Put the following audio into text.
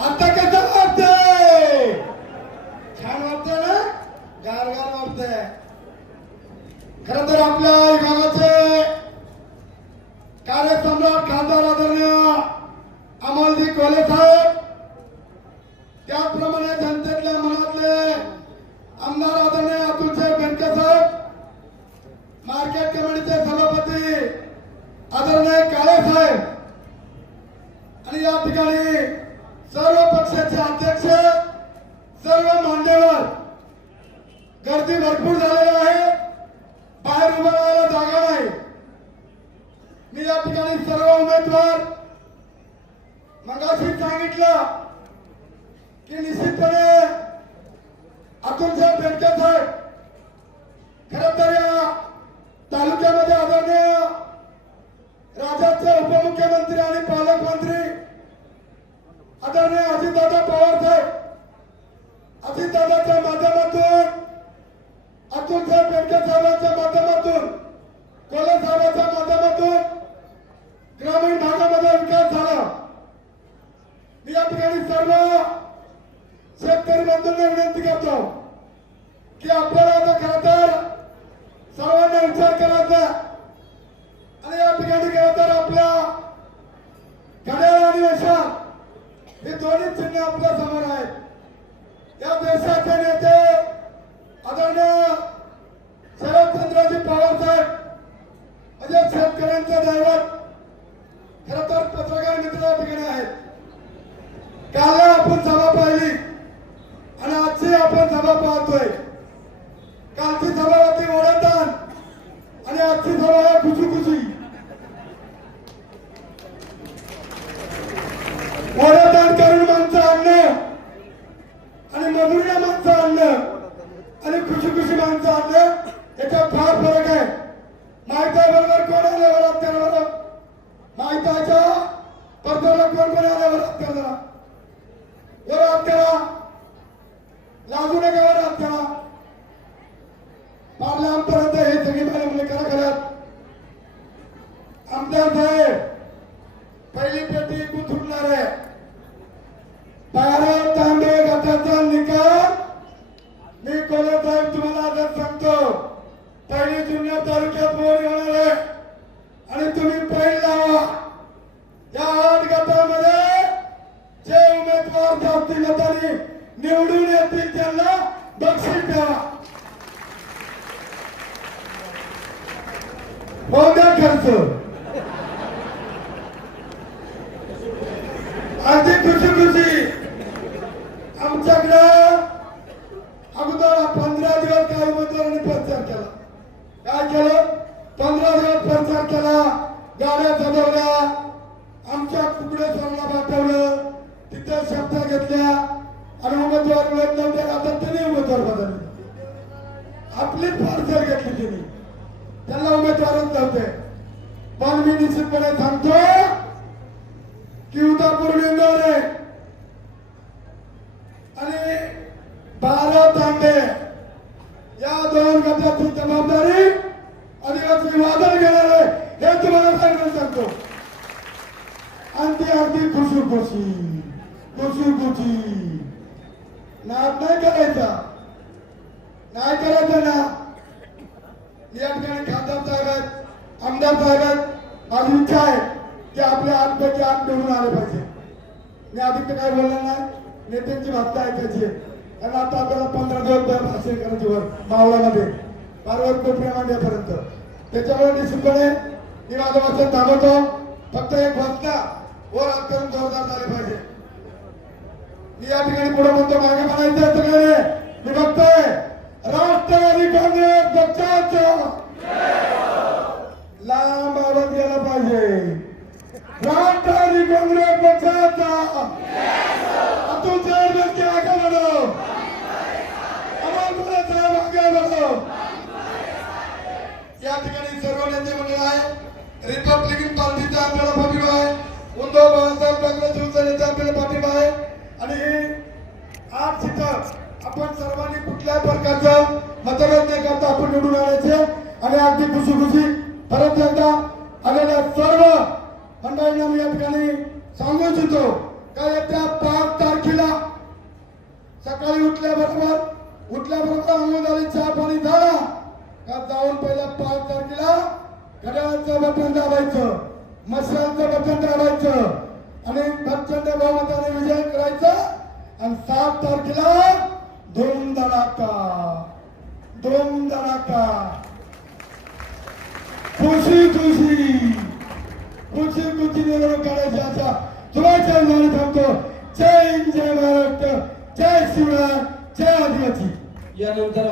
आता कसं वाटतंय? छान वाटतंय ना? गारगार वाटतंय. खरं तर आपल्या विभागाचे कार्यसम्राट खासदार आदरणीय अमोलजी कोल्हे साहेब, त्याचप्रमाणे जनतेतल्या मनातले आमदार आदरणीय अतुलसाहेब बेनके साहेब, मार्केट कमिटीचे सभापती आदरणीय काळे साहेब आणि या ठिकाणी सर्व पक्षाचे अध्यक्ष, सर्व मान्यवर, गर्दी भरपूर झालेली आहे. बाहेर उभं राहायला जागा नाही. मी या ठिकाणी सर्व उमेदवार मगाशी सांगितलं की निश्चितपणे अतुलसाहेब बेनके साहेब खरं तर या तालुक्यामध्ये आदरणीय राज्याचे उपमुख्यमंत्री आणि पालकमंत्री आदरणीय अजितदादा पवार साहेब, अजितदादाच्या माध्यमातून, अतुलसाहेब बेनके साहेबांच्या माध्यमातून, कोल्हे साहेबांच्या माध्यमातून ग्रामीण भागामध्ये विकास झाला. मी या ठिकाणी सर्व शेतकरी बंधूंना विनंती करतो की आपल्याला आता खरं तर सर्वांना विचार करायचा आणि या ठिकाणी खरं तर आपल्या घड्याळ आणि यशात हे दोन्ही चिन्ह आपल्या समोर आहेत. या देशाचे नेते आदरणीय शरदचंद्रजी पवार साहेब म्हणजे शेतकऱ्यांचे दैवत, खरं तर पत्रकार मित्र या ठिकाणी आहेत. काल आपण सभा पाहिली आणि आजची आपण सभा पाहतोय. कालची सभा होती ओढतान आणि आजची सभा आहे खुशी. ओढतान करून माणसं आणणं आणि मजुरीला माणसं आणणं आणि खुशी माणसं आणणं याच्यात फार फरक आहे. माहिती बरोबर कोण आल्यावर आपल्याला माहिताच्या पडद्याला कोण आल्यावर आपल्याला वर आपल्याला लागू नका. वर आपल्याला फार लांबपर्यंत हे सगळी माझ्या मुले करा करत आमदार साहेब पहिली पेटी गुंतवणार आहे. 12 तांबे गटाचा निकाल मी कोल्हे साहेब तुम्हाला आता सांगतो. पहिली जुन्या तालुक्यात मोड होणार आहे आणि तुम्ही पहिला लावा. या 8 गटामध्ये जे उमेदवार जास्ती मतांनी निवडून येतील त्यांना बक्षीस द्यावा. होगा खर्च अगदी खुशी आमच्याकडं अगोदर 15 दिवस काही उमेदवारांनी प्रचार केला. काय केलं? 15 दिवस प्रचार केला, गाड्या सजवल्या, आमच्या कुकडेश्वरला पाठवलं, तिथे शब्द घेतल्या आणि उमेदवार मिळत नव्हते. आता त्यांनी उमेदवार बदलले, आपलीच पार्सल घेतली त्यांनी, त्यांना उमेदवारच नव्हते. पण मी निश्चितपणे सांगतो की उदापूर लिंगवणे आणि 12 तांबे या 2 गटाची जबाबदारी आदिवासी वादळ घेणार आहे हे तुम्हाला सांगतो. आणि ती अगदी खुशी नाद नाही करायचा ना. या ठिकाणी खासदार साहेब आहेत, आमदार साहेब आहेत. माझी इच्छा आहे की आपल्या 8 पैकी 8 निवडून आले पाहिजे. मी अधिक काय बोलणार नाही, नेत्यांची भाषा ऐकायची आहे. कारण आता आपल्याला 15 दिवस भाषण करायची वर मावळामध्ये पार्वत कोपऱ्यापर्यंत. त्याच्यामुळे निश्चितपणे मी माझं भाषण थांबवतो. फक्त एक घोषणा वर हात करून जोरदार झाले पाहिजे. मी या ठिकाणी पुढे म्हणतो, मागे म्हणायचं सगळे मी बघतोय राष्ट्रवादी काँग्रेस पक्षाचा लांब आवाज गेला पाहिजे. राष्ट्रवादी काँग्रेस पक्षाचा अतुलसाहेब बेनके आगे बढ़ो, अमोल कोल्हे साहेब आगे बढ़ो. या ठिकाणी सर्व नेते मंडळ आहे. रिपब्लिकन पार्टीचा आपल्याला पाठिंबा आहे, उद्धव बाळासाहेब ठाकरे शिवसेनेचा आपल्याला पाठिंबा आहे. आणि ही 8 सीटर आपण सर्वांनी कुठल्याही प्रकारचं मतभेद न करता आपण निवडून आणायचे आणि अगदी खुशी परत एकदा आलेल्या सर्व मंडळींना मी या ठिकाणी सांगू इच्छितो का येत्या 5 तारखेला सकाळी उठल्याबरोबर आंघोळ झाली, चहा पाणी झाला का जाऊन पहिला 5 तारखेला घड्याळाचं बटन दाबायचं, मशालचं बटन दाबायचं आणि प्रचंड बहुमताने विजय करायचा आणि 7 तारखेला धूम धडाका खुशी निवडणूक काढायची अशा शुभेच्छा देऊन थांबतो. जय हिंद, जय महाराष्ट्र, जय शिवराय, जय आदिवासी. यानंतर